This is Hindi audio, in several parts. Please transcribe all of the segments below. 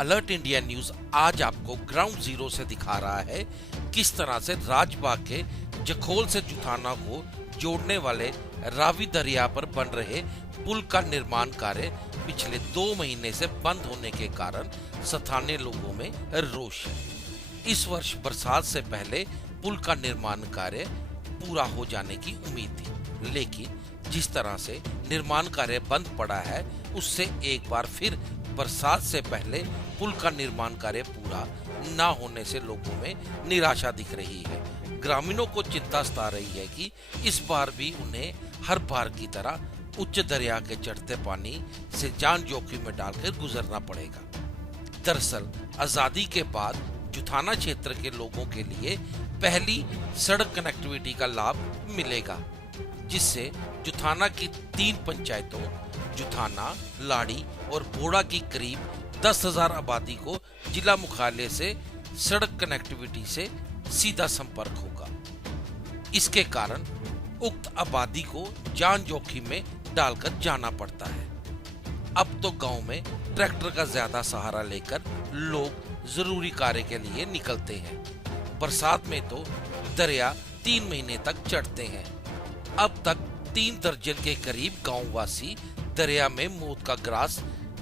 अलर्ट इंडिया न्यूज आज आपको ग्राउंड जीरो से दिखा रहा है किस तरह से राजबाग के जखोल से जुथाना को जोड़ने वाले रावी दरिया पर बन रहे पुल का निर्माण कार्य पिछले 2 महीने से बंद होने के कारण स्थानीय लोगों में रोष है। इस वर्ष बरसात से पहले पुल का निर्माण कार्य पूरा हो जाने की उम्मीद थी, लेकिन जिस तरह से निर्माण कार्य बंद पड़ा है उससे एक बार फिर बरसात से पहले पुल का निर्माण कार्य पूरा न होने से लोगों में निराशा दिख रही है। ग्रामीणों को चिंता सता रही है कि इस बार भी उन्हें हर बार की तरह उच्च दरिया के चढ़ते पानी से जान जोखिम में डालकर गुजरना पड़ेगा। दरअसल आजादी के बाद जुथाना क्षेत्र के लोगों के लिए पहली सड़क कनेक्टिविटी का लाभ मिलेगा, जिससे जुथाना की 3 पंचायतों जुथाना, लाड़ी और बोड़ा की करीब 10,000 आबादी को जिला मुख्यालय से सड़क कनेक्टिविटी से सीधा संपर्क होगा। इसके कारण उक्त आबादी को जान जोखिम में डालकर जाना पड़ता है। अब तो गांव में ट्रैक्टर का ज्यादा सहारा लेकर लोग जरूरी कार्य के लिए निकलते हैं। बरसात में तो दरिया 3 महीने तक चढ़ते हैं। अब तक 3 दर्जन के करीब गांववासी दरिया में मौत का ग्रास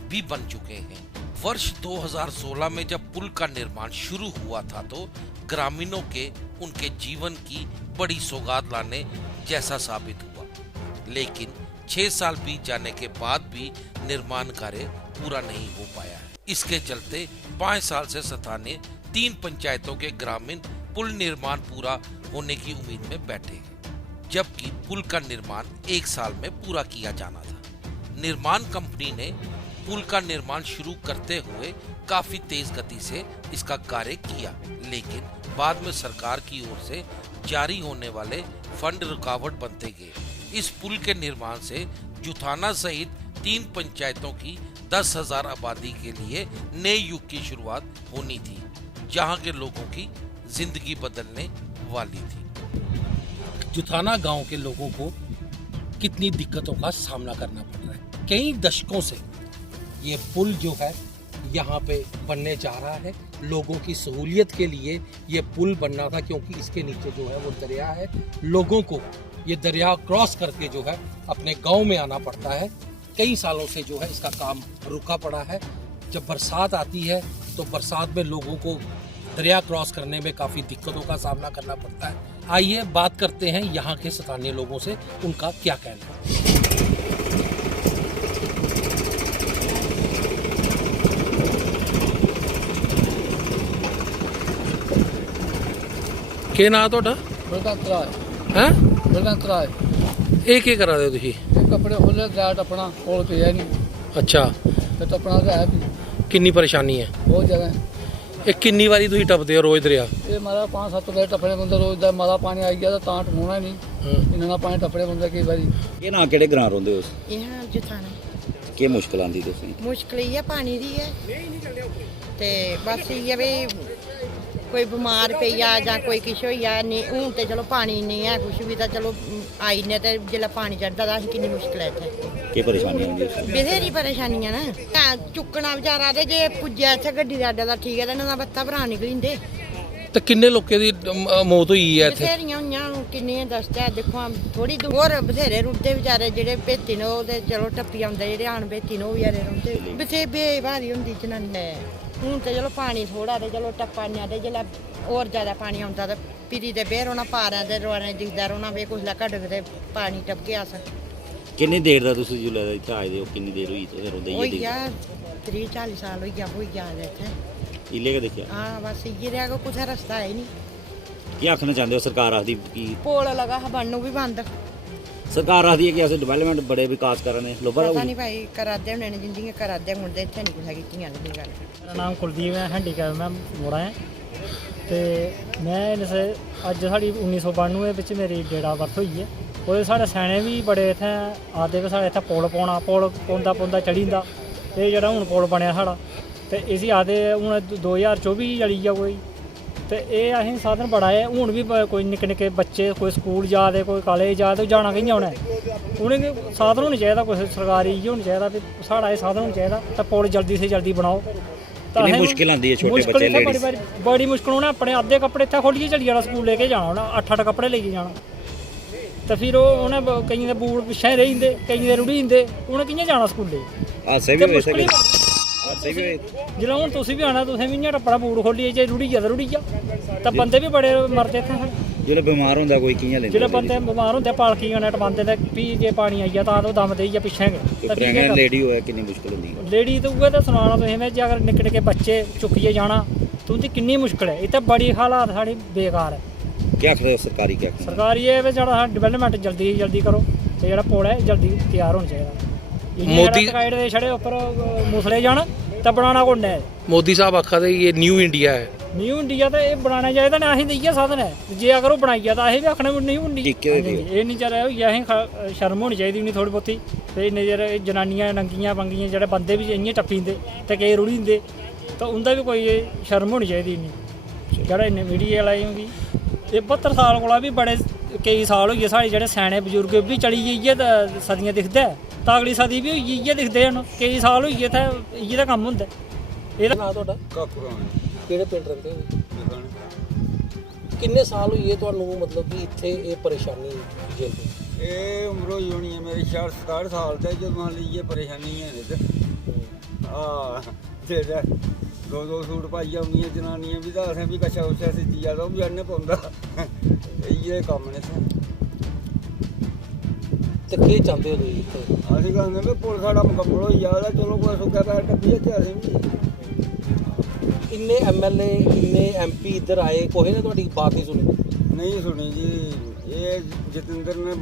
भी बन चुके हैं। वर्ष 2016 में जब पुल का निर्माण शुरू हुआ था तो ग्रामीणों के उनके जीवन की बड़ी सौगात लाने जैसा साबित हुआ, लेकिन 6 साल बीत जाने के बाद भी निर्माण कार्य पूरा नहीं हो पाया है। इसके चलते 5 साल से स्थानीय 3 पंचायतों के ग्रामीण पुल निर्माण पूरा होने की उम्मीद में बैठे हैं, जबकि पुल का निर्माण 1 साल में पूरा किया जाना था। निर्माण कंपनी ने पुल का निर्माण शुरू करते हुए काफी तेज गति से इसका कार्य किया, लेकिन बाद में सरकार की ओर से जारी होने वाले फंड रुकावट बनते गए। इस पुल के निर्माण से जुथाना सहित 3 पंचायतों की 10,000 आबादी के लिए नए युग की शुरुआत होनी थी, जहां के लोगों की जिंदगी बदलने वाली थी। जुथाना गांव के लोगों को कितनी दिक्कतों का सामना करना पड़ रहा है। कई दशकों से ये पुल जो है यहाँ पे बनने जा रहा है। लोगों की सहूलियत के लिए ये पुल बनना था, क्योंकि इसके नीचे जो है वो दरिया है। लोगों को ये दरिया क्रॉस करके जो है अपने गांव में आना पड़ता है। कई सालों से जो है इसका काम रुका पड़ा है। जब बरसात आती है तो बरसात में लोगों को दरिया क्रॉस करने में काफ़ी दिक्कतों का सामना करना पड़ता है। आइए बात करते हैं यहाँ के स्थानीय लोगों से, उनका क्या कहना है। ਕੀ ਨਾਂ ਤੁਹਾਡਾ? ਬਲਵੰਤ ਰਾਏ। ਹੈ ਬਲਵੰਤ ਰਾਏ। ਇਹ ਕੀ ਕਰਾ ਦਿਓ ਤੁਸੀਂ? ਇਹ ਕੱਪੜੇ ਖੋਲੇ ਗਾਟ ਆਪਣਾ ਕੋਲ ਪਿਆ ਨਹੀਂ। ਅੱਛਾ, ਤੇ ਟੱਪਣਾ ਤਾਂ ਹੈ ਵੀ ਕਿੰਨੀ ਪਰੇਸ਼ਾਨੀ ਹੈ? ਬਹੁਤ ਜ਼ਿਆਦਾ। ਇਹ ਕਿੰਨੀ ਵਾਰੀ ਤੁਸੀਂ ਟੱਪਦੇ ਹੋ ਰੋਜ਼ ਦਰਿਆ? ਇਹ ਮਾਰਾ 5-7 ਵਾਰ ਟੱਪਣੇ ਬੰਦਾ ਰੋਜ਼ ਦਾ ਮਾਰਾ ਪਾਣੀ ਆਈ ਗਿਆ ਤਾਂ ਟਪਾਉਣਾ ਨਹੀਂ। ਇਹਨਾਂ ਨਾਲ ਪਾਣੀ ਟੱਪਣੇ ਬੰਦਾ ਕਈ ਵਾਰੀ। ਇਹ ਨਾ ਕਿਹੜੇ ਗਰਾਂ ਰਹਿੰਦੇ ਹੋ? ਇਹ ਜੁਥਾਣਾ। ਕੀ ਮੁਸ਼ਕਲ ਆਂਦੀ ਤੁਸੀਂ? ਮੁਸ਼ਕਲ ਇਹ ਹੈ ਪਾਣੀ ਦੀ ਹੈ ਤੇ ਬਸ ਇਹ ਹੈ ਵੀ कोई बीमार पे या कोई किश होई जा। हूँ तो चलो पानी नहीं है, कुछ भी तो चलो आई ने तो जिसलै पानी चढ़ता था कितनी मुश्किल है इत्थै। ਕੀ ਪਰੇਸ਼ਾਨੀ ਆਉਂਦੀ ਹੈ? बथेरी परेशानी है ना। चुकना बेचारा ते जे पुज्जा इत्थै गड्डी दा अड्डा ठीक है ते इन्हां दा बत्ता भरा निकली जंदे। ਤੇ ਕਿੰਨੇ ਲੋਕਾਂ ਦੀ ਮੌਤ ਹੋਈ ਹੈ ਇੱਥੇ? बथेरियां होइयां, किन्नियां दसदा देखो थोड़ी दूर होर बथेरे रुड़दे बेचारे जेह्ड़े भेती न ओह् ते चलो टप्पी औंदे, जेह्ड़े आन भेती न ओह् बचैरे रौंह्दे। बथे बेभारी होंदी जनानी। हूँ तो चलो पानी थोड़ा ते चलो टप्पा ने ते जेल्लै होर ज्यादा पानी औंदा ते भिरी ते बेह् रौह्ना पारें ते रोआने दिखदा रौह्ना वे कुसलै घटग ते पानी टपके अस। ਕਿੰਨੀ ਦੇਰ ਦਾ ਤੁਸੀਂ ਜੁਲੇ ਦਾ ਇੱਥੇ ਆਏ ਦੇ ਹੋ? ਕਿੰਨੀ ਦੇਰ ਹੋਈ ਤੁਸੀਂ ਰੋਂਦੇ होई ਹੀ गेआ 30-40 साल होई गेआ इत्थै। ਇਲੇ ਕੇ ਦੇਖਿਆ? हाँ बस इ'यै रेहा कि कुसै रस्ता है नहीं। ਕੀ ਆਖਣਾ ਚਾਹੁੰਦੇ ਹੋ? ਸਰਕਾਰ ਆਖਦੀ ਕਿ पुल लगा हा बनू भी बंद। ਸਰਕਾਰ ਆਖਦੀ ਹੈ ਕਿ ਅਸੀਂ ਡਿਵੈਲਪਮੈਂਟ ਬੜੇ ਵਿਕਾਸ ਕਰ ਰਹੇ ਨੇ। ਲੋਕਾਂ पता ਦਾ नहीं भाई करा दे होने ने जिंदगी करा दे हुण ते इत्थै नहीं कुसै कीतियां नहीं गल्ल। मेरा नाम कुलदीप है, हैंडीकैप मैं मुड़ा है ते मैं अज्ज साढ़ी 1992 बिच मेरी डेट ऑफ बर्थ होई है। ओह्दे साढ़े स्याने भी बड़े इत्थै आखदे कि साढ़े इत्थै पुल पौना, पुल पौंदा चढ़ी जंदा। ते जेह्ड़ा हून पुल बनेआ साढ़ा ते इसी आखदे हून 2024 चली गेआ कोई। ते एह् असें साधन बड़ा है। हून भी कोई निक्के निक्के बच्चे कोई स्कूल जा दे, कोई कॉलेज जा दे, जाना कि'यां उ'नें? उ'नेंगी साधन होना चाहिदा, कुछ सरकारी इ'यै होना चाहिदा कि साढ़ा एह् साधन होना चाहिदा ते पुल जल्दी से जल्दी बनाओ ਕਿੰਨੀ ਮੁਸ਼ਕਿਲ ਆਉਂਦੀ ਹੈ ਛੋਟੇ ਬੱਚੇ ਲੇਡੀਜ਼ ਬੜੀ ਮੁਸ਼ਕਿਲ ਹੋਣਾ ਆਪਣੇ ਅੱਧੇ ਕੱਪੜੇ ਇੱਥੇ ਖੋਲੀਏ ਚਲੀ ਜਾਣਾ ਸਕੂਲ ਲੈ ਕੇ ਜਾਣਾ ਉਹਨਾਂ 8-8 ਕੱਪੜੇ ਲੈ ਕੇ ਜਾਣਾ ਤੇ ਫਿਰ ਉਹਨੇ ਕਈਆਂ ਦੇ ਬੂਟ ਪਿੱਛੇ ਰਹਿ ਜਾਂਦੇ ਕਈਆਂ ਦੇ ਰੁੜੀ ਜਾਂਦੇ ਉਹਨੇ ਕਿੰਨੇ ਜਾਣਾ ਸਕੂਲੇ ਹਾਸੇ ਵੀ ਹੋਏ ਸਕੇ ਹਾਸੇ ਵੀ ਹੋਏ ਜਦੋਂ ਹੁਣ ਤੁਸੀਂ ਵੀ ਆਣਾ ਤੁਸੀਂ ਵੀ ਨਹੀਂ ਆਪਣਾ ਬੂਟ ਖੋਲੀਏ ਜੇ ਰੁੜੀ ਜਾ ਤਾਂ ਰੁੜੀ ਜਾ ਤਾਂ ਬੰਦੇ ਵੀ ਬੜੇ ਮਰਦੇ ਇੱਥੇ ਜਿਹੜਾ ਬਿਮਾਰ ਹੁੰਦਾ ਕੋਈ ਕਿੰਨੇ ਲੈਂਦੇ ਜਿਹੜੇ ਬੰਦੇ ਬਿਮਾਰ ਹੁੰਦੇ ਪਾਲਕੀਆਂ ਨੈਟ ਬੰਦੇ ਤੇ ਵੀ ਜੇ ਪਾਣੀ ਆਈ ਜਾ ਤਾਂ ਉਹ ਦਮ ਦੇਈ ਜਾਂ ਪਿੱਛੇ ਤਾਂ ਪ੍ਰੈਗਨੈਂਟ ਲੇਡੀ ਹੋਇਆ ਕਿੰਨੀ ਮੁਸ਼ਕਿਲ ਹੁੰਦੀ ਹੈ ਲੇਡੀ ਤਾਂ ਉਹ ਤਾਂ ਸੁਣਾਉਣਾ ਤੁਸੀਂ ਮੈਂ ਜੇ ਅਗਰ ਨਿੱਕੇ ਨਿੱਕੇ ਬੱਚੇ ਚੁੱਕੀਏ ਜਾਣਾ ਤੂੰ ਦੀ ਕਿੰਨੀ ਮੁਸ਼ਕਿਲ ਹੈ ਇਹ ਤਾਂ ਬੜੀ ਹਾਲਾਤ ਸਾਡੀ ਬੇਕਾਰ ਹੈ ਕੀ ਖੜੇ ਸਰਕਾਰੀ ਕੀ ਸਰਕਾਰੀ ਇਹ ਵੀ ਜਿਹੜਾ ਡਿਵੈਲਪਮੈਂਟ ਜਲਦੀ ਕਰੋ ਤੇ ਜਿਹੜਾ ਪੁਲ ਹੈ ਜਲਦੀ ਤਿਆਰ ਹੋਣਾ ਚਾਹੀਦਾ ਮੋਦੀ ਸਾਈਡ ਦੇ ਛੜੇ ਉੱਪਰ ਮੁਸਲੇ ਜਾਣ ਤਾਂ ਬਣਾਉਣਾ ਕੋਣ ਹੈ मोदी साहब आखा थे ये न्यू इंडिया है। ਨਿਊ ਇੰਡੀਆ ਤਾਂ ਇਹ ਬਣਾਉਣਾ ਚਾਹੀਦਾ ਨਾ ਅਸੀਂ ਦਈਏ ਸਾਧਨ ਹੈ ਜੇ ਅਗਰ ਉਹ ਬਣਾਈਆ ਤਾਂ ਅਸੀਂ ਵੀ ਆਖਣਾ ਨਿਊ ਇੰਡੀਆ ਇਹ ਨਹੀਂ ਚੱਲ ਰਿਹਾ ਅਸੀਂ ਸ਼ਰਮ ਹੋਣੀ ਚਾਹੀਦੀ ਨਹੀਂ ਥੋੜੀ ਬਹੁਤੀ ਤੇ ਇੰਨੇ ਜਿਹੜੇ ਜਨਾਨੀਆਂ ਨੰਗੀਆਂ ਪੰਗੀਆਂ ਜਿਹੜੇ ਬੰਦੇ ਵੀ ਇੰਨੇ ਟੱਪੀ ਜਾਂਦੇ ਤੇ ਕਈ ਰੁੜੀ ਜਾਂਦੇ ਤਾਂ ਉਹਦਾ ਵੀ ਕੋਈ ਸ਼ਰਮ ਹੋਣੀ ਚਾਹੀਦੀ ਨਹੀਂ ਜਿਹੜਾ ਇੰਨੇ ਮੀਡੀਆ ਵਾਲਾ ਹੋਗੀ ਇਹ 72 ਸਾਲ ਕੋਲ ਵੀ ਬੜੇ ਕਈ ਸਾਲ ਹੋਈਏ ਸਾਡੇ ਜਿਹੜੇ ਸਿਆਣੇ ਬਜ਼ੁਰਗ ਵੀ ਚਲੀ ਜਾਈਏ ਤਾਂ ਸਦੀਆਂ ਦਿਖਦਾ ਤਾਂ ਅਗਲੀ ਸਦੀ ਵੀ ਹੋਈ ਇਹ ਦਿਖਦੇ ਹਨ ਕਈ ਸਾਲ ਹੋਈਏ ਤਾਂ ਇਹ ਦਾ ਕੰਮ ਹੁੰਦਾ ਇਹਦਾ ਨਾਂ ਤੁਹਾਡਾ ਕਾਕੂਰਾਣਾ ਕਿਹੜੇ ਪਿੰਡ ਰਹਿੰਦੇ ਹੋ ਦਿਖਾਣ ਕਿੰਨੇ ਸਾਲ ਹੋਈ ਹੈ ਤੁਹਾਨੂੰ ਮਤਲਬ ਕਿ ਇੱਥੇ ਇਹ ਪਰੇਸ਼ਾਨੀ झेलते ਇਹ ਉਮਰ ਹੋਈ ਹੋਣੀ ਹੈ ਮੇਰੀ 67 ਸਾਲ ਤੇ ਜਦੋਂ ਮੰਨ ਲਈ ਇਹ ਪਰੇਸ਼ਾਨੀ ਹੈ ਤੇ ਆ ਜਿਹੜਾ ਦੋ ਸੂਟ ਪਾਈ ਆਉਂਦੀਆਂ ਜਨਾਨੀਆਂ ਵੀ ਤਾਂ ਅਸੀਂ ਵੀ ਕੱਛਾ ਉੱਚਾ ਸਿੱਧੀ ਜਾਂਦਾ ਉਹ ਵੀ ਅੰਨੇ ਪਾਉਂਦਾ ਇਹ ਕੰਮ ਨੇ ਤੇ ਕੀ ਚਾਹੁੰਦੇ ਹੋ ਤੁਸੀਂ ਇੱਥੇ ਅਸੀਂ ਕਹਿੰਦੇ ਵੀ ਪੁਲ ਸਾਡਾ ਮੁਕੰਮਲ ਹੋਈ ਜਾਂਦਾ ਚਲੋ ਕੋਈ ਸੁੱਕਾ ਪੈਰ ਟੱਪੀਏ ਤੇ ਅਸੀਂ ਵੀ ਇੰਨੇ ਐਮਐਲਏ ਇੰਨੇ ਐਮਪੀ ਇੱਧਰ ਆਏ ਕੋਈ ਨੇ ਤੁਹਾਡੀ ਬਾਤ ਨਹੀਂ ਸੁਣੀ ਨਹੀਂ ਸੁਣੀ ਜੀ ਇਹ ਜਤਿੰਦਰ ਨੇ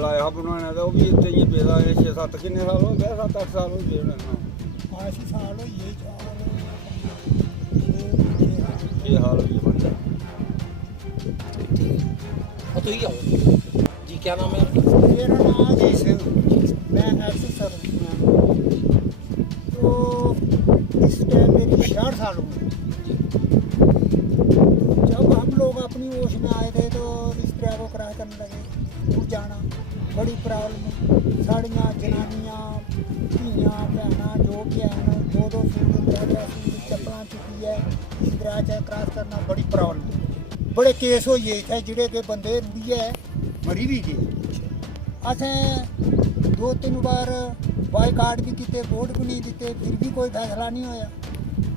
ਲਾਇਆ ਬਣਾਉਣਾ ਤਾਂ ਉਹ ਵੀ ਇੱਥੇ ਹੀ ਪੇਦਾ 6-7 ਕਿੰਨੇ ਸਾਲ ਹੋ ਗਏ 7-8 ਸਾਲ ਹੋ ਗਏ ਉਹਨਾਂ 5 ਸਾਲ ਹੋਈਏ ਇਹ ਹਾਲ ਵੀ ਬਣਦਾ ठीक है तो ही आओ जी क्या नाम है आपका मेरा नाम अजय सिंह मैं एक्स सर्विसमैन हूँ तो इस टाइम मेरी 66 साल उम्र जब हम लोग अपनी होश में आए थे तो रिश्तेदार को किराया करने लगे दूर जाना बड़ी प्रॉब्लम साड़ियाँ जनानियाँ धियाँ भैन जो भी हैं 2-2 सूट 3-3 चप्पल चुकी है रिश्तेदार चाहे क्रॉस करना बड़ी प्रॉब्लम बड़े केस होइए इत्थै जेह्ड़े कि बंदे रुढ़ियै मरी भी गए असें 2-3 बार बाईकाट भी कीते वोट भी नहीं दिते फिर भी कोई फैसला नहीं होया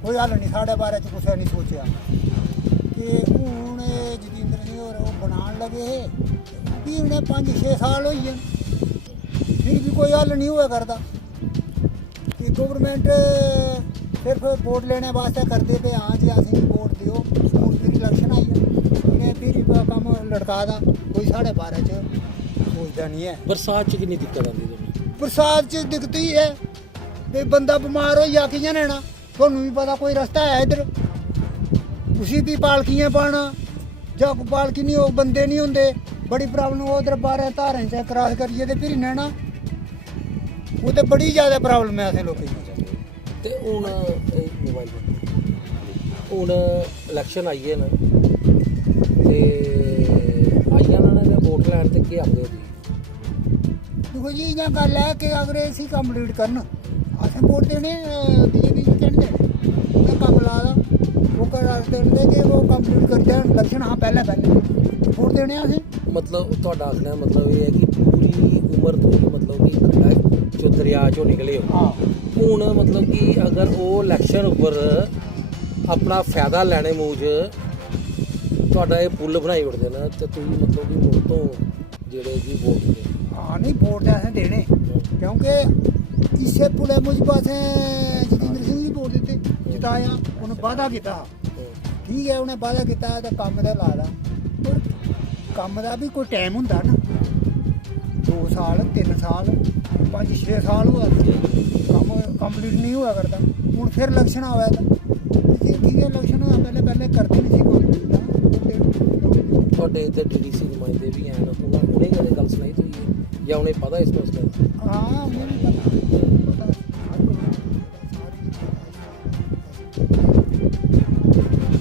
कोई हल नहीं साढ़े बारे च कुसै नहीं सोचेआ कि हून जतिंदर सिंह होर ओह् बनान लगे हे भी उ'नें 5-6 साल होई गे फिर भी कोई हल नहीं होया करदा कि गौरमेंट सिर्फ वोट लेने वास्ते करदे पे हाँ जी असें गी वोट दिओ हून फिर इलैक्शन आई इ'नें फिर कम्म लड़का दा कोई साढ़े बारे च सोचदा नहीं है बरसात च कितनी दिक्कत आती है बरसात च दिक्कत ही है ते बंदा बमार होई जा कि'यां लेना थुहानूं भी पता कोई रस्ता है इधर उसी भी पालकियां पाना जां पालकी नहीं होग बंदे नहीं होंदे बड़ी प्रॉब्लम उधर बाहर धारें च क्रॉस करिए ते फिर लेना वो ते बड़ी ज़्यादा प्रॉब्लम है असें लोकें गी ਤੇ ਹੁਣ ਮੋਬਾਈਲ ਹੁਣ ਇਲੈਕਸ਼ਨ ਆਈ ਹੈ ਨਾ ਤੇ ਆਈਆਂ ਨਾ ਨੇ ਵੋਟ ਲੈਣ ਤੇ ਕੀ ਆਖਦੇ ਹੋ ਜੀ देखो जी इ'यां गल्ल है कि अगर इसी कंप्लीट करन असें वोट देने बीजेपी गी कैंह् देने उ'नें कम्म ला दा वो कर देने कि वो कंप्लीट कर देन इलैक्शन हाँ पैह्ले वोट देने असें मतलब ਤੁਹਾਡਾ ਆਖਣਾ ਮਤਲਬ ਇਹ ਹੈ ਕਿ ਪੂਰੀ ਉਮਰ ਤੋਂ ਮਤਲਬ ਕਿ ਖੱਡਾ ਚੋਂ ਦਰਿਆ ਚੋਂ ਨਿਕਲੇ ਹੋ हाँ ਹੁਣ ਮਤਲਬ ਕਿ ਅਗਰ ਉਹ ਇਲੈਕਸ਼ਨ ਉੱਪਰ ਆਪਣਾ ਫਾਇਦਾ ਲੈਣੇ ਮੂਜ ਤੁਹਾਡਾ ਇਹ ਪੁੱਲ ਬਣਾਈ ਉੜਦੇ ਨਾ ਤੇ ਤੁਸੀਂ ਮਤਲਬ ਕਿ ਮੁੜ ਤੋਂ ਜਿਹੜੇ ਜੀ ਵੋਟ ਦੇ हाँ नहीं वोट असें देने क्योंकि इस्से पुले मुजब असें जतिंदर सिंह गी वोट दित्ते जिताया उ'नें वादा कीता ठीक है उ'नें वादा कीता ते कम्म ते ला दा पर कम्म दा भी कोई टाइम होंदा ना 2 साल 3 साल 5-6 साल होआ कम्म कंप्लीट नहीं होया करदा हून फिर इलैक्शन आवे ते ठीक है इलैक्शन होया पैह्ले करदे नहीं सी कोई ਤੁਹਾਡੇ ਇੱਥੇ ਡੀਡੀਸੀ ਨੁਮਾਇੰਦੇ ਵੀ ਹਨ ਉਹਨਾਂ ਉਹਨੇ ਕਦੇ ਗੱਲ ਸੁਣਾਈ ਤੁਸੀਂ ਜਾਂ ਉਹਨੇ ਪਤਾ ਇਸ ਮਸਲੇ ਦਾ हाँ उन्हें भी पता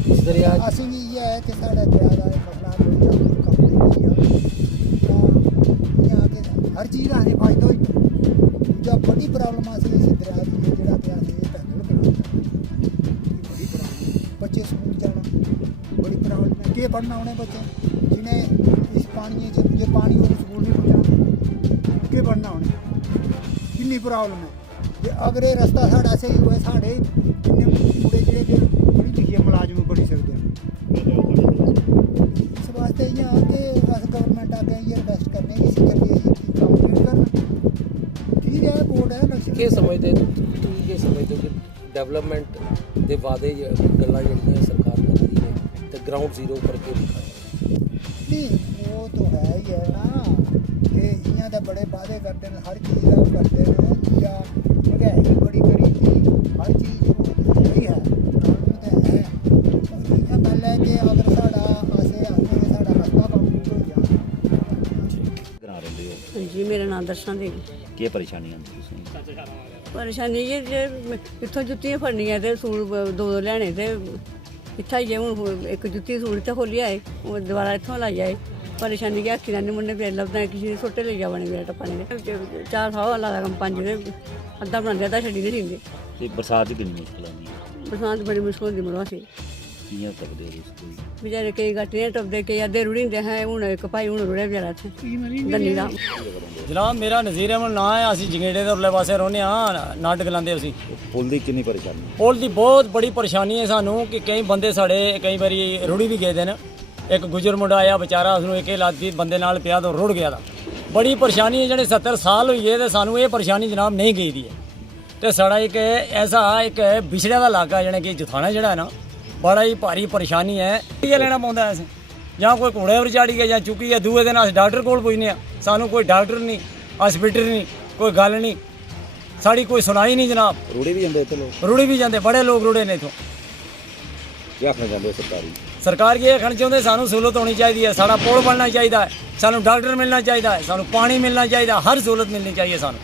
ਇਸ ਦਰਿਆ ਅਸੀਂ ਵੀ ਇਹ ਹੈ ਕਿ ਸਾਡਾ ਦਰਿਆ ਦਾ ਮਸਲਾ ਕੋਈ ਕੰਮ ਨਹੀਂ ਹਰ ਚੀਜ਼ ਦਾ ਅਸੀਂ ਫਾਇਦਾ ਹੋਈ ਜਾਂ ਬੜੀ ਪ੍ਰੋਬਲਮ ਆ ਸੀ ਇਸ ਦਰਿਆ ਦੀ ਜਿਹੜਾ ਕਿ ਅਸੀਂ ਪੈਦਲ ਕਰਾਂਗੇ बच्चे स्कूल जाना बड़ी प्रॉब्लम है। केह् पढ़ना उ'नें बच्चें जि'नें इस पानियै च जे पानी होग स्कूल नहीं पुज्जना केह् पढ़ना उ'नें किन्नी प्रॉब्लम है। ते अगर एह् रस्ता साढ़ा स्हेई होऐ साढ़े किन्ने मुड़े जेह्ड़े कि पढ़ी लिखियै मलाजम बनी सकदे न। इस वास्ते इ'यां कि अस गौरमेंट अग्गें इ'यै रिक्वेस्ट करने कि इसी जल्दी कंप्लीट करन। ठीक है बोर्ड है इलेक्शन के समझते कि डेवलपमेंट ਦੇ ਵਾਅਦੇ ਗੱਲਾਂ ਜਿਹੜੀਆਂ ਸਰਕਾਰ ਕਰ ਰਹੀ ਹੈ ਤੇ ਗਰਾਊਂਡ ਜ਼ੀਰੋ ਉੱਪਰ ਕੇ ਦਿਖਾਇਆ नहीं वो तो है ही है ना कि इयां तो बड़े वादे करते हैं हर चीज़ का करते हैं या महंगाई बड़ी करी थी हर चीज़ सही है प्रॉब्लम तो है इयां गल है कि अगर साढ़ा असें आखने साढ़ा रस्ता कंप्लीट हो जाए ਕਰਾ ਰਹੇ ਹੋ जी मेरा नाम दर्शन देवी ਕੀ ਪਰੇਸ਼ਾਨੀ ਆਉਂਦੀ ਤੁਸੀਂ परेशानी ये जे इत्थों जुत्तियां फड़नियां ते सूट दो लैने ते इत्थै आइयै हून इक जुत्ती सूट इत्थै खोली आए हून दोबारा इत्थों लाई आए परेशानी कि हत्थी कन्नै मुन्ने फिर लभदा किसी दे सोटे लेई जावने मेरा टप्पने दे 4 साल लादा कम्म 5 दे अद्धा बनांदे अद्धा छड्डी नहीं सींदे ਤੇ ਬਰਸਾਤ ਦੀ ਕਿੰਨੀ ਮੁਸ਼ਕਲ ਆਉਂਦੀ ਹੈ बरसात बड़ी मुश्किल होंदी मरो असें ਕਿਵੇਂ ਤੱਕਦੇ ਹੋ ਤੁਸੀਂ बेचारे केई गट्टियां टपदे केई अद्धे रुढ़ी जंदे हैं हून इक भाई हून रुढ़िया बेचारा इत्थै दन्नी दा ਜਨਾਬ ਮੇਰਾ ਨਜ਼ੀਰ ਅਹਿਮਦ ਨਾਂ ਹੈ ਅਸੀਂ ਜੰਗੇੜੇ ਦੇ ਉਰਲੇ ਪਾਸੇ ਰਹਿੰਦੇ ਹਾਂ ਨਾਟਕ ਲਾਉਂਦੇ ਅਸੀਂ ਪੁਲ ਦੀ ਕਿੰਨੀ ਪਰੇਸ਼ਾਨੀ ਪੁਲ ਦੀ ਬਹੁਤ ਬੜੀ ਪਰੇਸ਼ਾਨੀ ਹੈ ਸਾਨੂੰ ਕਿ ਕਈ ਬੰਦੇ ਸਾਡੇ ਕਈ ਵਾਰੀ ਰੁੜੀ ਵੀ ਗਏ ਦੇ ਨੇ ਇੱਕ ਗੁਜਰ ਮੁੰਡਾ ਆਇਆ ਵਿਚਾਰਾ ਉਸਨੂੰ ਇੱਕ ਲਾਦੀ ਬੰਦੇ ਨਾਲ ਪਿਆ ਤਾਂ ਰੁੜ ਗਿਆ ਦਾ ਬੜੀ ਪਰੇਸ਼ਾਨੀ ਹੈ ਜਿਹੜੇ 70 ਸਾਲ ਹੋਈ ਹੈ ਤੇ ਸਾਨੂੰ ਇਹ ਪਰੇਸ਼ਾਨੀ ਜਨਾਬ ਨਹੀਂ ਗਈ ਦੀ ਹੈ ਤੇ ਸਾਡਾ ਇੱਕ ਐਸਾ ਇੱਕ ਵਿਛੜਿਆ ਦਾ ਇਲਾਕਾ ਜਾਣੀ ਕਿ ਜੁਥਾਣਾ ਜਿਹੜਾ ਹੈ ਨਾ ਬੜਾ ਹੀ ਭਾਰੀ ਪਰੇਸ਼ਾਨੀ ਹੈ ਇਹ ਲੈਣਾ ਪਾਉਂਦਾ ਅਸੀਂ ਜਾਂ ਕੋਈ ਘੋੜੇ ਉੱਪਰ ਚਾੜੀ ਗਿਆ ਜਾਂ ਚੁੱਕੀ ਹੈ ਦੂਏ ਦਿਨ ਅਸੀਂ ਡਾਕਟਰ ਕੋਲ ਪੁੱਜਨੇ ਆ ਸਾਨੂੰ ਕੋਈ ਡਾਕਟਰ ਨਹੀਂ ਹਸਪੀਟਲ ਨਹੀਂ ਕੋਈ ਗੱਲ ਨਹੀਂ ਸਾਡੀ ਕੋਈ ਸੁਣਾਈ ਨਹੀਂ ਜਨਾਬ ਰੋੜੇ ਵੀ ਜਾਂਦੇ ਇੱਥੇ ਲੋਕ ਰੁੜੀ ਵੀ ਜਾਂਦੇ ਬੜੇ ਲੋਕ ਰੁੜੇ ਨੇ ਇੱਥੋਂ ਕੀ ਆਖਣਾ ਚਾਹੁੰਦੇ ਸਰਕਾਰੀ ਸਰਕਾਰ ਕੀ ਆਖਣਾ ਚਾਹੁੰਦੇ ਸਾਨੂੰ ਸਹੂਲਤ ਹੋਣੀ ਚਾਹੀਦੀ ਹੈ ਸਾਡਾ ਪੁਲ ਬਣਨਾ ਚਾਹੀਦਾ ਹੈ ਸਾਨੂੰ ਡਾਕਟਰ ਮਿਲਣਾ ਚਾਹੀਦਾ ਹੈ ਸਾਨੂੰ ਪਾਣੀ ਮਿਲਣਾ ਚਾਹੀਦਾ ਹਰ ਸਹੂਲਤ ਮਿਲਣੀ ਚਾਹੀਏ ਸਾਨੂੰ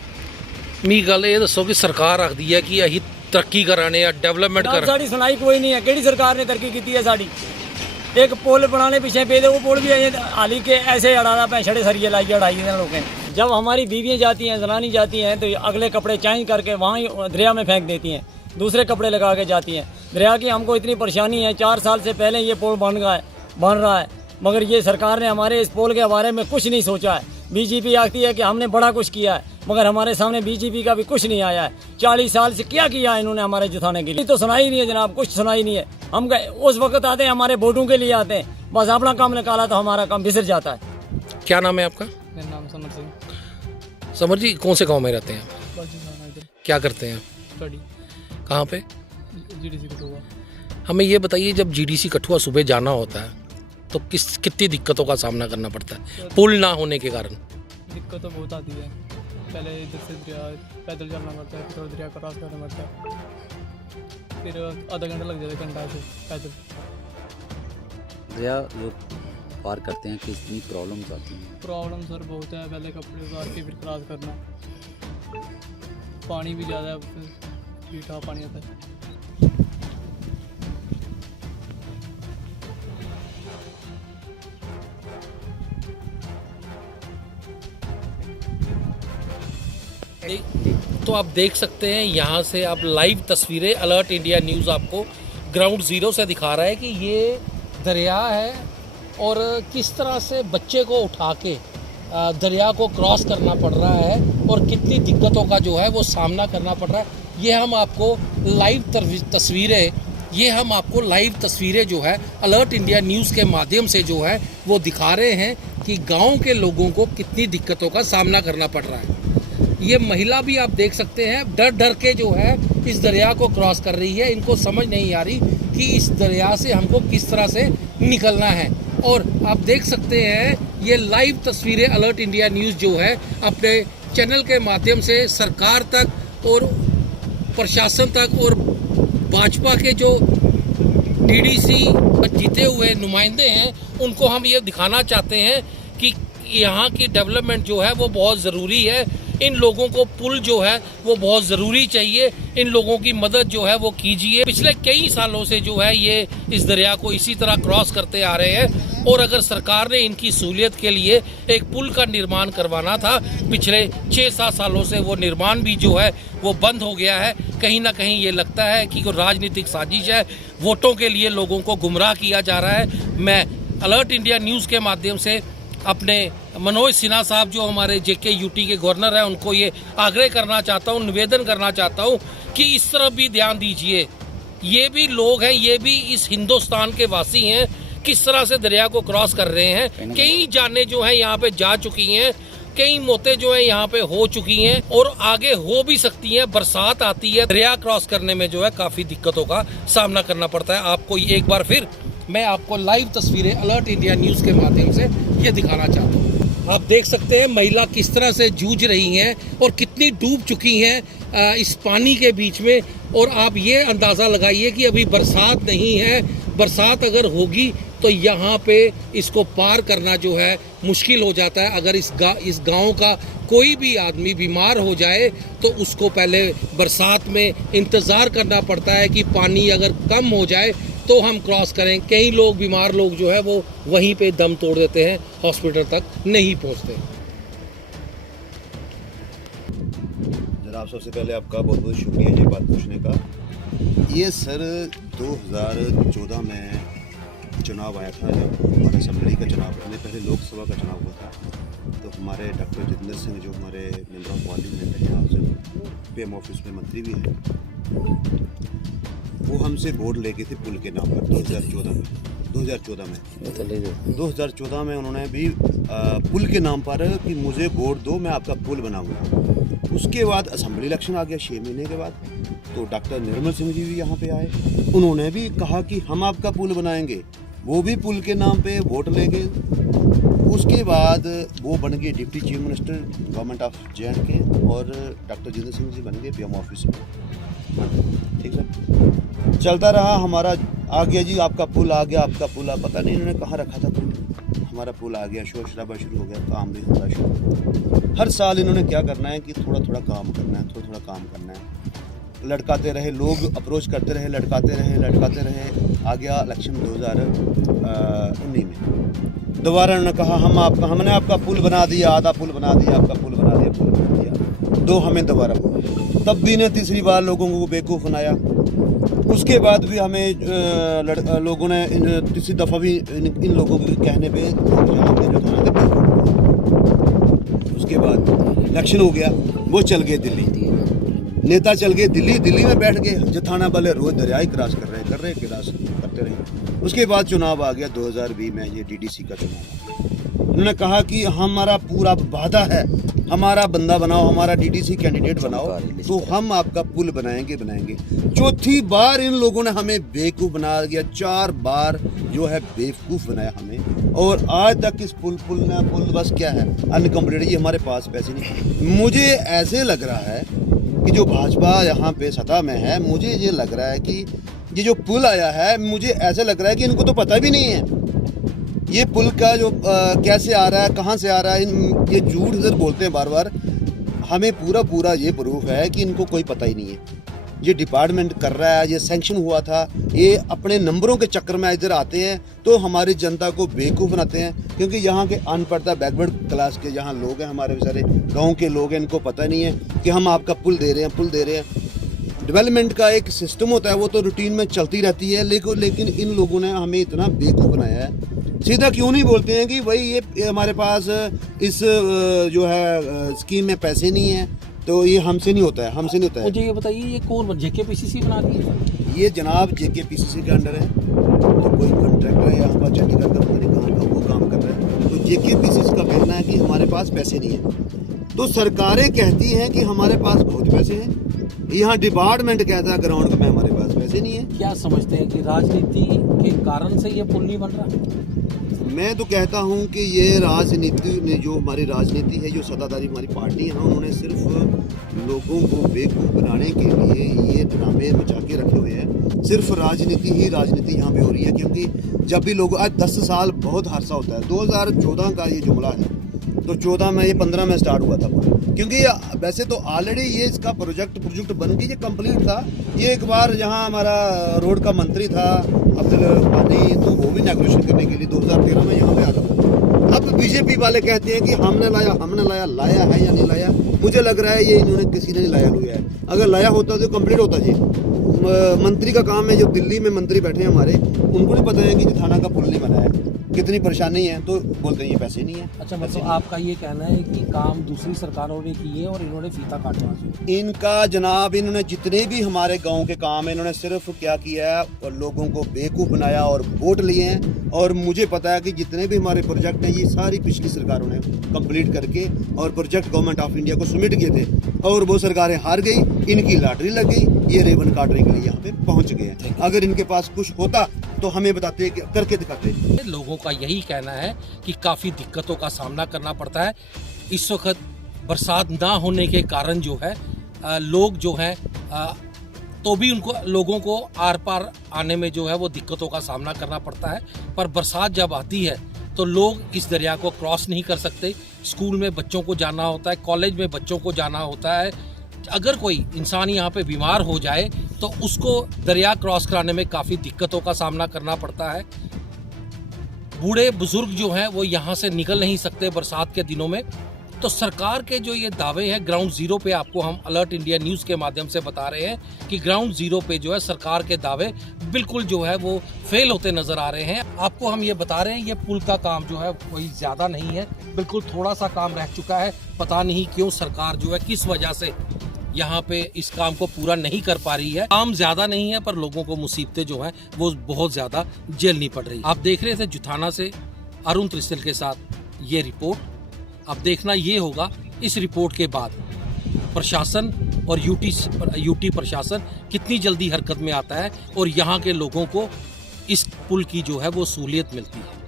ਮੀ ਗੱਲ ਇਹ ਦੱਸੋ ਕਿ ਸਰਕਾਰ ਆਖਦੀ ਹੈ ਕਿ ਅਸੀਂ ਤਰੱਕੀ ਕਰਾਣੇ ਆ ਡਿਵੈਲਪਮੈਂਟ ਜਨਾਬ, ਕਰ ਸਾਡੀ ਸੁਣਾਈ ਕੋਈ नहीं है केड़ी सरकार ने तरक्की की है साड़ी एक पुल बनाने पीछे पे वो पुल भी हाली के ऐसे अड़ाना पैंछड़े सरिये लाइए अड़ाई हैं लोगों ने जब हमारी बीवियाँ जाती हैं जनानी जाती हैं तो अगले कपड़े चेंज करके वहाँ ही दरिया में फेंक देती हैं दूसरे कपड़े लगा के जाती हैं दरिया की हमको इतनी परेशानी है 4 साल से पहले ये पुल बन रहा है मगर ये सरकार ने हमारे इस पुल के बारे में कुछ नहीं सोचा है बीजेपी आती है कि हमने बड़ा कुछ किया है मगर हमारे सामने बीजेपी का भी कुछ नहीं आया है 40 साल से क्या किया है इन्होंने हमारे जिताने के लिए तो सुनाई नहीं है जनाब कुछ सुनाई नहीं है हम उस वक्त आते हैं हमारे वोटों के लिए आते हैं बस अपना काम निकाला तो हमारा काम बिसर जाता है क्या नाम है आपका मेरा नाम समर सिंह समर जी कौन से गांव में रहते हैं क्या करते हैं स्टडी कहाँ पे जीडीसी कठुआ हमें ये बताइए जब जीडीसी कठुआ सुबह जाना होता है तो कितनी दिक्कतों का सामना करना पड़ता है पुल ना होने के कारण दिक्कत तो बहुत आती है पहले इधर से दरिया पैदल चलना पड़ता है फिर दरिया क्रॉस करना पड़ता है फिर आधा घंटा लग जाता है घंटा से पैदल दरिया जो पार करते हैं कितनी प्रॉब्लम्स आती हैं प्रॉब्लम सर बहुत है पहले कपड़े उतार के फिर क्रॉस करना पानी भी ज़्यादा है मीठा पानी आता है तो आप देख सकते हैं यहाँ से आप लाइव तस्वीरें अलर्ट इंडिया न्यूज़ आपको ग्राउंड ज़ीरो से दिखा रहा है कि ये दरिया है और किस तरह से बच्चे को उठा के दरिया को क्रॉस करना पड़ रहा है और कितनी दिक्कतों का जो है वो सामना करना पड़ रहा है ये हम आपको लाइव तस्वीरें जो है अलर्ट इंडिया न्यूज़ के माध्यम से जो है वो दिखा रहे हैं कि गाँव के लोगों को कितनी दिक्कतों का सामना करना पड़ रहा है। ये महिला भी आप देख सकते हैं डर डर के जो है इस दरिया को क्रॉस कर रही है इनको समझ नहीं आ रही कि इस दरिया से हमको किस तरह से निकलना है और आप देख सकते हैं ये लाइव तस्वीरें अलर्ट इंडिया न्यूज़ जो है अपने चैनल के माध्यम से सरकार तक और प्रशासन तक और भाजपा के जो डीडीसी जीते हुए नुमाइंदे हैं उनको हम ये दिखाना चाहते हैं कि यहाँ की डेवलपमेंट जो है वो बहुत ज़रूरी है इन लोगों को पुल जो है वो बहुत ज़रूरी चाहिए इन लोगों की मदद जो है वो कीजिए पिछले कई सालों से जो है ये इस दरिया को इसी तरह क्रॉस करते आ रहे हैं और अगर सरकार ने इनकी सहूलियत के लिए एक पुल का निर्माण करवाना था, पिछले 6-7 सालों से वो निर्माण भी जो है वो बंद हो गया है। कहीं ना कहीं ये लगता है कि कोई राजनीतिक साजिश है, वोटों के लिए लोगों को गुमराह किया जा रहा है। मैं अलर्ट इंडिया न्यूज़ के माध्यम से अपने मनोज सिन्हा साहब जो हमारे जेके यूटी के गवर्नर हैं उनको ये आग्रह करना चाहता हूँ, निवेदन करना चाहता हूँ कि इस तरफ भी ध्यान दीजिए। ये भी लोग हैं, ये भी इस हिंदुस्तान के वासी हैं, किस तरह से दरिया को क्रॉस कर रहे हैं। कई जानें जो हैं यहाँ पे जा चुकी हैं, कई मौतें जो है यहाँ पे हो चुकी हैं और आगे हो भी सकती हैं। बरसात आती है, दरिया क्रॉस करने में जो है काफ़ी दिक्कतों का सामना करना पड़ता है। आपको एक बार फिर मैं आपको लाइव तस्वीरें अलर्ट इंडिया न्यूज़ के माध्यम से ये दिखाना चाहता हूँ। आप देख सकते हैं महिला किस तरह से जूझ रही हैं और कितनी डूब चुकी हैं इस पानी के बीच में। और आप ये अंदाज़ा लगाइए कि अभी बरसात नहीं है, बरसात अगर होगी तो यहाँ पे इसको पार करना जो है मुश्किल हो जाता है। अगर इस गांव का कोई भी आदमी बीमार हो जाए तो उसको पहले बरसात में इंतज़ार करना पड़ता है कि पानी अगर कम हो जाए तो हम क्रॉस करें। कई लोग, बीमार लोग जो है वो वहीं पे दम तोड़ देते हैं, हॉस्पिटल तक नहीं पहुंचते। जनाब, सबसे पहले आपका बहुत बहुत शुक्रिया ये बात पूछने का। ये सर 2014 में चुनाव आया था, जब हमारे असेंबली का चुनाव, पहले लोकसभा का चुनाव हुआ था। तो हमारे डॉक्टर जितेंद्र सिंह जो हमारे मेंबर ऑफ पार्लियामेंट हैं, यहाँ से पीएम ऑफिस में मंत्री भी हैं, वो हमसे वोट लेके थे पुल के नाम पर 2014 में उन्होंने भी पुल के नाम पर कि मुझे वोट दो, मैं आपका पुल बनाऊंगा। उसके बाद असेंबली इलेक्शन आ गया 6 महीने के बाद, तो डॉक्टर निर्मल सिंह जी भी यहाँ पे आए, उन्होंने भी कहा कि हम आपका पुल बनाएंगे, वो भी पुल के नाम पे वोट ले गए। उसके बाद वो बन गए deputy chief minister government of J&K और डॉक्टर जितेंद्र सिंह जी बन गए पीएम ऑफिस में। ठीक है, चलता रहा हमारा, आ गया जी आपका पुल आ गया, आपका पुल आ, पता नहीं इन्होंने कहाँ रखा था पुल, हमारा पुल आ गया, शोर शराबा शुरू हो गया, काम भी हमारा शुरू। हर साल इन्होंने क्या करना है कि थोड़ा थोड़ा काम करना है, थोड़ा थोड़ा काम करना है, लटकाते रहे, लोग अप्रोच करते रहे, लटकाते रहे। आ गया इलेक्शन 2019 में, दोबारा उन्होंने कहा हमने आपका पुल बना दिया, आधा पुल बना दिया, आपका पुल बना दिया, दो हमें दोबारा पुल। तब भी ने तीसरी बार लोगों को बेवकूफ़ बनाया। उसके बाद भी हमें लोगों ने तीसरी दफ़ा भी इन लोगों के कहने पे उसके बाद इलेक्शन हो गया, वो चल गए दिल्ली, नेता चल गए दिल्ली में बैठ गए, जथाना वाले रोज दरिया ही क्रॉस करते रहे। उसके बाद चुनाव आ गया 2020 में, ये DDC का चुनाव। उन्होंने कहा कि हमारा पूरा वादा है, हमारा बंदा बनाओ, हमारा DDC कैंडिडेट बनाओ, तो हम आपका पुल बनाएंगे। चौथी बार इन लोगों ने हमें बेवकूफ़ बना दिया, 4 बार जो है बेवकूफ़ बनाया हमें, और आज तक इस पुल बस क्या है, अनकम्प्लीट। ये हमारे पास पैसे नहीं। मुझे ऐसे लग रहा है कि जो भाजपा यहाँ पे सत्ता में है, मुझे ये लग रहा है कि ये जो पुल आया है, मुझे ऐसा लग रहा है कि इनको तो पता भी नहीं है ये पुल का जो कैसे आ रहा है, कहाँ से आ रहा है। ये झूठ इधर बोलते हैं बार, हमें पूरा ये प्रूफ है कि इनको कोई पता ही नहीं है। ये डिपार्टमेंट कर रहा है, ये सैंक्शन हुआ था, ये अपने नंबरों के चक्कर में इधर आते हैं तो हमारी जनता को बेवकूफ़ बनाते हैं। क्योंकि यहाँ के अनपढ़ता बैकवर्ड क्लास के यहाँ लोग हैं, हमारे बेचारे गाँव के लोग हैं, इनको पता नहीं है कि हम आपका पुल दे रहे हैं। डेवलपमेंट का एक सिस्टम होता है, वो तो रूटीन में चलती रहती है, लेकिन इन लोगों ने हमें इतना बेवकूफ़ बनाया है। सीधा क्यों नहीं बोलते हैं कि भाई ये हमारे पास इस जो है स्कीम में पैसे नहीं है, तो ये हमसे नहीं होता है। मुझे ये बताइए, ये कौन JKPCC बना दी है? ये जनाब JKPCC के अंडर है, तो कोई कॉन्ट्रैक्टर है यहाँ पर चंडीगढ़ का, पता नहीं कहाँ का, वो काम कर रहा है। तो JKPCC का कहना है कि हमारे पास पैसे नहीं है, तो सरकारें कहती हैं कि हमारे पास बहुत पैसे हैं, यहाँ डिपार्टमेंट कहता है ग्राउंड में हमारे पास पैसे नहीं है। क्या समझते हैं कि राजनीति के कारण से ये पुल नहीं बन रहा? मैं तो कहता हूँ कि ये राजनीति, जो हमारी राजनीति है, जो सत्ताधारी हमारी पार्टी है, उन्होंने सिर्फ लोगों को बेवकूफ़ बनाने के लिए ये ड्रामे मचा के रखे हुए हैं। सिर्फ राजनीति यहाँ पे हो रही है। क्योंकि जब भी लोग, आज 10 साल बहुत हादसा होता है। 2014 का ये जुमला है तो 14 में, ये 15 में स्टार्ट हुआ था पुल। क्योंकि वैसे तो ऑलरेडी ये इसका प्रोजेक्ट बन के ये कंप्लीट था। ये एक बार जहाँ हमारा रोड का मंत्री था अब्दुल पानी, तो वो भी इनॉग्रेशन करने के लिए 2013 में यहाँ पे आता था। अब बीजेपी वाले कहते हैं कि हमने लाया है या नहीं लाया। मुझे लग रहा है ये इन्होंने किसी ने नहीं लाया है। अगर लाया होता तो कंप्लीट होता जी। मंत्री का काम है, जो दिल्ली में मंत्री बैठे हैं हमारे, उनको नहीं पता है कि थाना का पुल नहीं बना है, कितनी परेशानी है, तो बोलते हैं ये पैसे नहीं है। अच्छा, मतलब आपका ये कहना है कि काम दूसरी सरकारों ने किए और इन्होंने फीता काटना चाहिए। इनका जनाब, इन्होंने जितने भी हमारे गांव के काम है, इन्होंने सिर्फ क्या किया है और लोगों को बेवकूफ़ बनाया और वोट लिए हैं। और मुझे पता है कि जितने भी हमारे प्रोजेक्ट हैं ये सारी पिछली सरकारों ने कंप्लीट करके और प्रोजेक्ट गवर्नमेंट ऑफ इंडिया को सबमिट किए थे, और वो सरकारें हार गई, इनकी लॉटरी लग गई, ये रेवन काटने के लिए यहाँ पे पहुँच गए हैं। अगर इनके पास कुछ होता तो हमें बताते, करके दिखाते। लोगों का यही कहना है कि काफ़ी दिक्कतों का सामना करना पड़ता है। इस वक्त बरसात ना होने के कारण जो है लोग जो हैं तो भी लोगों को आर पार आने में जो है वो दिक्कतों का सामना करना पड़ता है। पर बरसात जब आती है तो लोग इस दरिया को क्रॉस नहीं कर सकते। स्कूल में बच्चों को जाना होता है, कॉलेज में बच्चों को जाना होता है। अगर कोई इंसान यहाँ पे बीमार हो जाए तो उसको दरिया क्रॉस कराने में काफ़ी दिक्कतों का सामना करना पड़ता है। बूढ़े बुजुर्ग जो हैं वो यहाँ से निकल नहीं सकते बरसात के दिनों में। तो सरकार के जो ये दावे हैं ग्राउंड जीरो पे, आपको हम अलर्ट इंडिया न्यूज़ के माध्यम से बता रहे हैं कि ग्राउंड जीरो पे जो है सरकार के दावे बिल्कुल जो है वो फेल होते नजर आ रहे हैं। आपको हम ये बता रहे हैं ये पुल का काम जो है कोई ज़्यादा नहीं है, बिल्कुल थोड़ा सा काम रह चुका है। पता नहीं क्यों सरकार जो है किस वजह से यहाँ पे इस काम को पूरा नहीं कर पा रही है। काम ज्यादा नहीं है पर लोगों को मुसीबतें जो है वो बहुत ज्यादा झेलनी पड़ रही है। आप देख रहे थे जुथाना से अरुण त्रिशल के साथ ये रिपोर्ट। अब देखना ये होगा इस रिपोर्ट के बाद प्रशासन और यूटी प्रशासन कितनी जल्दी हरकत में आता है और यहाँ के लोगों को इस पुल की जो है वो सहूलियत मिलती है।